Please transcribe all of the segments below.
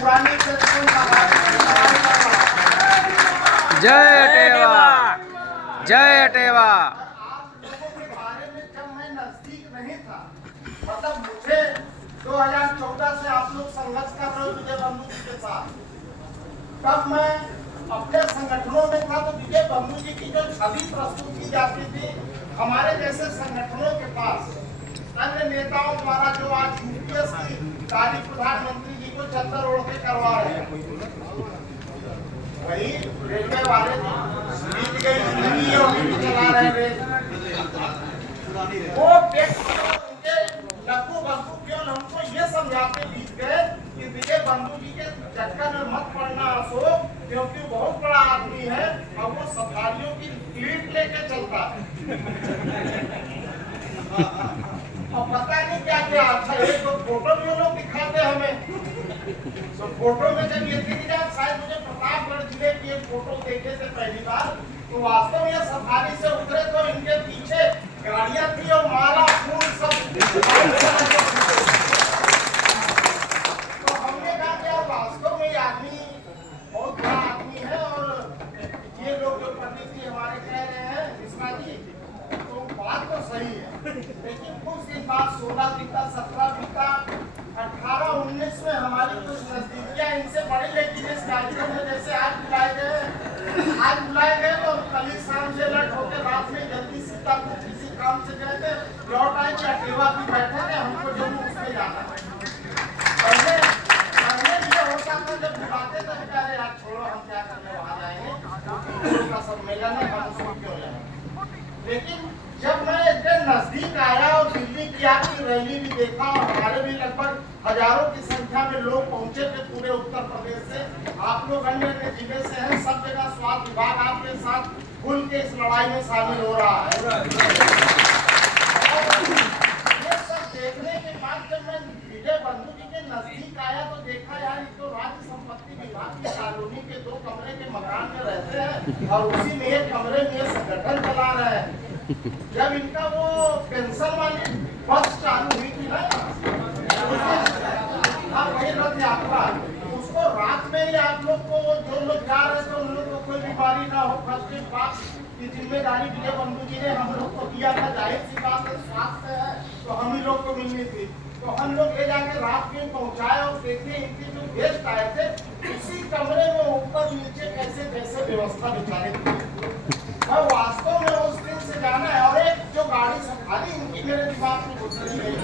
पुरानी पेंशन जय अटेवा, जय अटेवा। आप लोगों के बारे में जब मैं नजदीक नहीं था, मतलब मुझे 2014 से आप लोग संघर्ष कर रहे हो विजय बंधु जी के साथ, तब मैं अपने संगठनों में था तो विजय बंधु जी की जो छवि प्रस्तुत की जाती थी हमारे जैसे संगठनों के पास अन्य नेताओं द्वारा, जो आज यूपीएस की तारीफ प्रधानमंत्री जी को चद्दर ओढ़ के करवा रहे हैं, वही रेलवे वाले बीत गई जिंदगी और चला रहे रेल, वो उनके लघु बंधु क्यों हमको ये समझाते बीत गए कि विजय बंधु जी के चक्कर में मत पड़ना अशोक, क्योंकि बहुत बड़ा आदमी है और वो सफारियों की फ्लीट लेके चलता है और पता नहीं क्या क्या। अच्छा एक तो फोटो भी लोग दिखाते हमें, तो फोटो में जब ये थी शायद मुझे प्रतापगढ़ जिले की एक फोटो देखे थे पहली बार, तो वास्तव में सफारी से उतरे तो इनके पीछे गाड़ियां थी और माला फूल सब, तो हमने कहा कि वास्तव में आदमी बहुत बड़ा आदमी है और ये लोग जो पंडित जी हमारे कह रहे हैं मिश्रा जी, तो बात तो सही है, लेकिन कुछ दिन बाद 16 बीता, 17 बीता, 18, 19 में हमारी कुछ नजदीकियां इनसे बढ़ी, लेकिन इस कार्यक्रम में जैसे आज बुलाए गए तो कल शाम से लट होकर रात में जल्दी सीतापुर किसी काम से गए थे, लौट आए कि अटेवा की बैठक है, हमको जरूर उसमें जाना है। पहले ये होता था जब बुलाते थे बेचारे आज छोड़ो हम क्या करने वहां जाएंगे, उनका सम्मेलन है हम उसको क्यों जाएंगे। लेकिन जब मैं इतने नजदीक आया और दिल्ली की आपकी रैली भी देखा और हमारे भी लगभग हजारों की संख्या में लोग पहुंचे थे पूरे उत्तर प्रदेश से, आप लोग अन्य अन्य जिले से हैं, सब जगह स्वास्थ्य विभाग आपके साथ खुल के इस लड़ाई में शामिल हो रहा है। ये सब देखने के बाद जब मैं विजय बंधु जी के नजदीक आया तो देखा यार ये तो राज्य संपत्ति विभाग की कॉलोनी के 2 कमरे के मकान में रहते हैं और उसी में एक कमरे में संगठन चला रहे हैं। जब इनका वो पेंशन वाली बस चालू हुई थी ना, वही रथ यात्रा, उसको रात में ही आप लोग को जो लोग जा रहे थे उन लोग को कोई बीमारी ना हो, फर्स्ट एड पास की जिम्मेदारी विजय बंधु जी ने हम लोग को दिया था, जाहिर सी बात है स्वास्थ्य है तो हम ही लोग को मिलनी थी, तो हम लोग ले जाके रात में पहुंचाए और देखे इनके जो गेस्ट आए थे उसी कमरे में ऊपर नीचे कैसे कैसे व्यवस्था बेचारे थी। मैं वास्तव में उस दिन से जाना है, और एक जो गाड़ी सफारी इनकी मेरे दिमाग में गुजरी गई,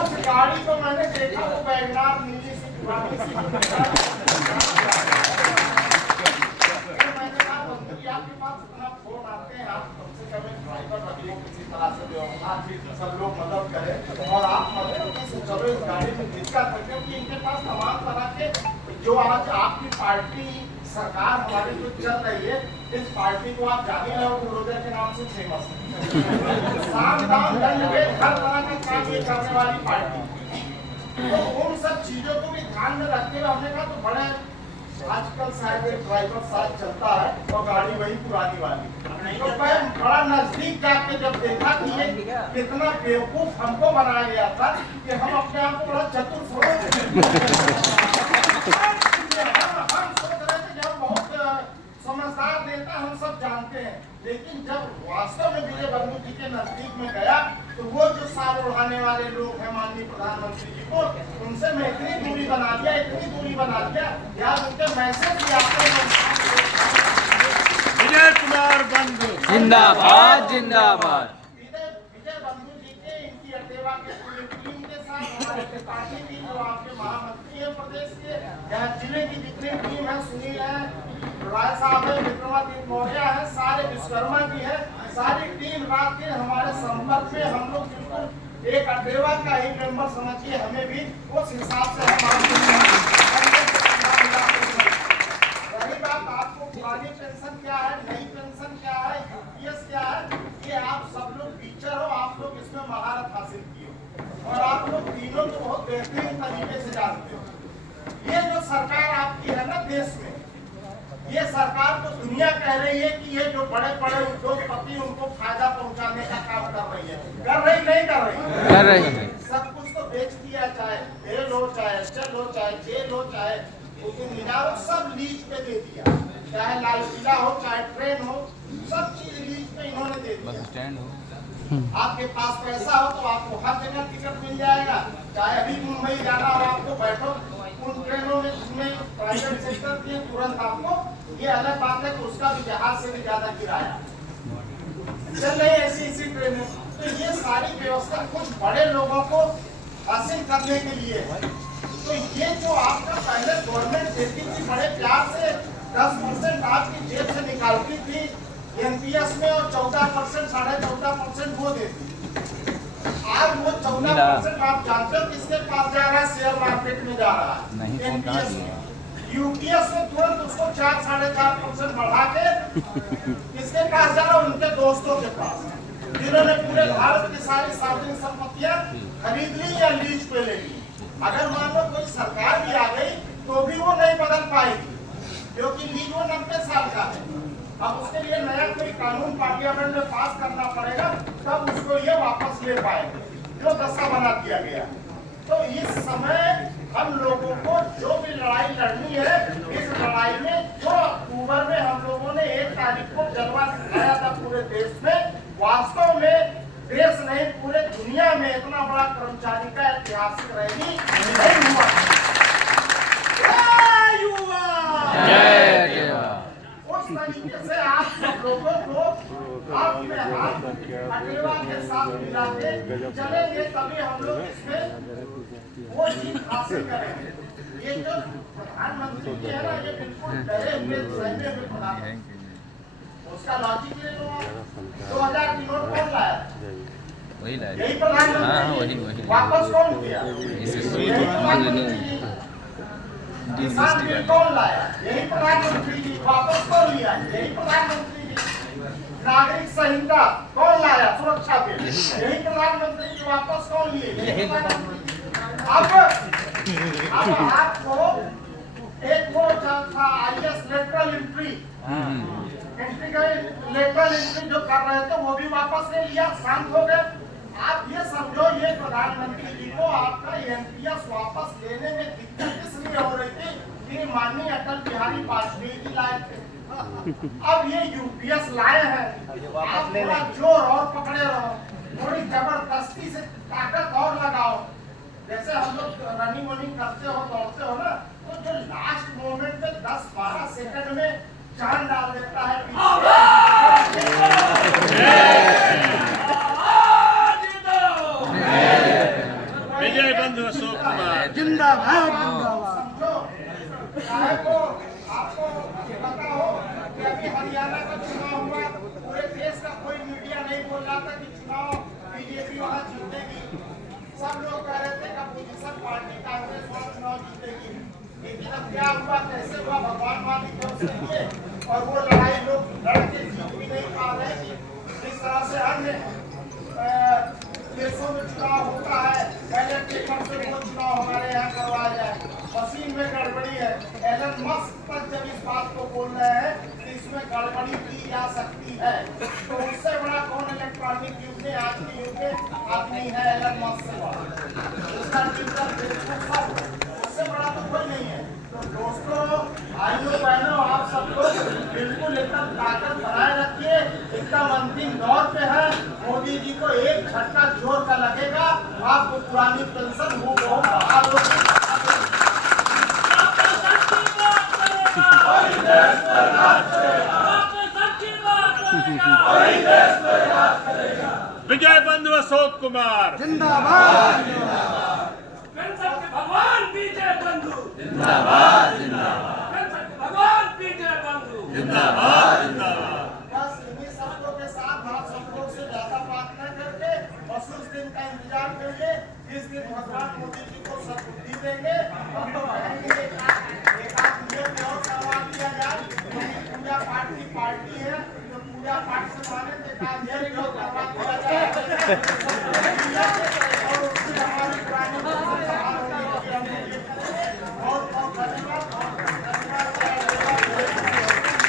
उस गाड़ी को मैंने देखा, वो बैगनार नीली सी पुरानी सी, मैंने कहा बंधु जी आपके पास इतना फोन आते हैं, आप कम से कम एक ड्राइवर रखिए किसी तरह से व्यवस्था, सब लोग मदद करें और आप मदद से चलो इस गाड़ी में दिक्कत है, क्योंकि इनके पास तमाम तरह के जो आज आपकी पार्टी सरकार हमारी जो चल रही है, इस पार्टी को आप जाने रहे हो बुलडोजर के नाम से फेमस है, साम दाम दंड भेद हर तरह के काम ये करने वाली पार्टी, तो उन सब चीजों को भी ध्यान में रखते हुए हमने कहा तो बड़े आजकल शायद एक ड्राइवर साथ चलता है और गाड़ी वही पुरानी वाली, तो मैं बड़ा नजदीक जाके जब देखा कि ये कितना बेवकूफ हमको बनाया गया था कि हम अपने आप को बड़ा चतुर समझदार नेता हम सब जानते हैं, लेकिन जब वास्तव में विजय बंधु जी के नजदीक में गया तो वो जो साल उड़ाने वाले लोग हैं माननीय प्रधानमंत्री जी को, उनसे मैं इतनी दूरी बना दिया यार उनके मैसेज भी आपको विजय कुमार बंधु जिंदाबाद जिंदाबाद। विजय बंधु जी के इनकी अटेवा के पूरी टीम के साथ हमारे पार्टी की जो आपके महामंत्री है प्रदेश के, यहाँ जिले की जितनी टीम है, सुनील है, राय साहब है, विक्रमादित्य मौर्य है, सारे विश्वकर्मा जी है, सारी टीम रात दिन हमारे संपर्क में, हम लोग बिल्कुल एक अटेवा का ही मेंबर समझिए हमें भी, उस हिसाब से रही बात आपको पुरानी पेंशन क्या है, नई पेंशन क्या है, यूपीएस क्या है, ये आप सब लोग टीचर हो, आप लोग इसमें महारत हासिल की हो और आप लोग तीनों को बहुत बेहतरीन तरीके से जानते हो। ये जो सरकार आपकी है ना देश में, ये सरकार तो दुनिया कह रही है कि ये जो बड़े बड़े उद्योगपति उनको फायदा पहुंचाने का काम कर रही है, नहीं कर रही? कर रही है। सब कुछ तो बेच दिया, चाहे जेल हो, चाहे चल हो, चाहे जेल हो, चाहे कुतुब मीनार हो, सब लीज पे दे दिया। चाहे लाल किला हो, चाहे ट्रेन हो, सब चीज लीज पे इन्होंने दे दिया। आपके पास पैसा हो तो आपको हर जगह टिकट मिल जाएगा। चाहे अभी मुंबई जाना हो आपको, बैठो उन ट्रेनों में जिसमें प्राइवेट सेक्टर की तुरंत आपको, ये अलग बात है कि उसका भी जहाज से भी ज्यादा किराया चल रही ऐसी ट्रेनें। तो ये सारी व्यवस्था कुछ बड़े लोगों को हासिल करने के लिए है। तो ये जो आपका पहले गवर्नमेंट देती थी बड़े प्यार से, 10% आपकी जेब से निकालती थी एनपीएस में, और 14%, 14.5% वो देती। आज वो 14% आप जानते हो किसके पास जा रहा है? शेयर मार्केट में जा रहा है, एनपीएस में। यूपीएस में तुरंत उसको 4-4.5% बढ़ा के किसके पास जा रहा है? उनके दोस्तों के पास, जिन्होंने पूरे भारत की सारी सार्वजनिक संपत्तियां खरीद ली या लीज पे ले ली। अगर मान लो कोई सरकार भी आ गई तो भी वो नहीं बदल पाएगी, क्योंकि लीज वो 90 साल का है। अब उसके लिए नया कोई कानून पार्लियामेंट में पास करना पड़ेगा, तब उसको ये वापस ले पाएंगे, जो दशा बना दिया गया। तो इस समय हम लोगों को जो भी लड़ाई लड़नी है, इस लड़ाई में जो अक्टूबर में हम लोगों ने 1 तारीख को जलवा दिखाया था पूरे देश में, वास्तव में देश नहीं पूरे दुनिया में इतना बड़ा कर्मचारी का ऐतिहासिक रैली नहीं हुआ। जय युवा, जय देवा। उस तरीके से आप सब लोगों को आपके हाथ अकेवा के साथ मिला के चलेंगे, तभी हम लोग इसमें वो जीत हासिल करेंगे। ये जो प्रधानमंत्री जी है ना, ये बिल्कुल डरे हुए सहमे हुए प्रधानमंत्री, उसका लॉजिक ले लो आप। 2000 की नोट कौन लाया? वही लाया, यही प्रधानमंत्री वही वापस कौन किया? किसान बिल कौन लाया? यही प्रधानमंत्री जी। वापस कौन लिया? यही प्रधानमंत्री जी। नागरिक संहिता कौन लाया? सुरक्षा बिल यही प्रधानमंत्री जी। वापस कौन लिए? यही प्रधानमंत्री। अब आपको एक वो था आईएएस लेटरल एंट्री का लेटरल एंट्री जो कर रहे थे वो भी वापस ले लिया, शांत हो गए। आप ये समझो, ये प्रधानमंत्री जी को आपका एनपीएस वापस लेने में दिक्कत इसलिए हो रही थी कि माननीय अटल बिहारी वाजपेयी जी लाए थे। अब ये यूपीएस लाए हैं, आप थोड़ा जोर और पकड़े रहो, थोड़ी जबरदस्ती से ताकत और लगाओ। जैसे हम लोग रनिंग वनिंग करते हो, दौड़ते हो ना, तो जो लास्ट मोमेंट में 10-12 सेकंड में जान डाल देता है विजय बंधु अशोक कुमार जिंदाबाद। समझो, चाहे वो आपको पता हो कि अभी हरियाणा का चुनाव हुआ, पूरे देश का कोई मीडिया नहीं बोल रहा था कि चुनाव बीजेपी वहां जीतेगी। सब लोग कह रहे थे कि अपोजिशन पार्टी कांग्रेस वहां चुनाव जीतेगी। लेकिन अब क्या हुआ, कैसे हुआ, भगवान मालिक को चाहिए। और वो लड़ाई लोग लड़ के जीत भी नहीं पा रहे। जिस तरह से अन्य देशों में चुनाव होता है, पहले पेपर से वो चुनाव हमारे यहाँ करवाया जाए, मशीन में गड़बड़ी है। एलन मस्क तक जब इस बात को बोल रहे हैं कि इसमें गड़बड़ी की जा सकती है, तो उससे बड़ा कौन इलेक्ट्रॉनिक युग में आज के युग में आदमी है? एलन मस्क से बड़ा उसका ट्विटर, फेसबुक, उससे बड़ा तो कोई नहीं है। तो दोस्तों, भाइयों बहनों, आप सब लोग बिल्कुल एकदम ताकत बनाए रखिए। एकदम अंतिम दौर पे है। मोदी जी को एक झटका जोर का लगेगा, आपको पुरानी पेंशन वो बहुत बहाल होगी। विजय बंधु अशोक कुमार जिंदाबाद। भगवान विजय बंधु जिंदाबाद, जिंदाबाद, भगवान विजय बंधु जिंदाबाद जिंदाबाद। बस इन्हीं शब्दों के साथ आप सब लोग से ज्यादा बात न करके बस उस दिन का इंतजार करिए जिस दिन भगवान मोदी जी को सद्बुद्धि देंगे। हम तो कहेंगे एक आध नियम में और सवाल किया जाए, क्योंकि पूजा पाठ की पार्टी है, तो पूजा पाठ से माने तो एक आध नियम में और करवा दिया जाए।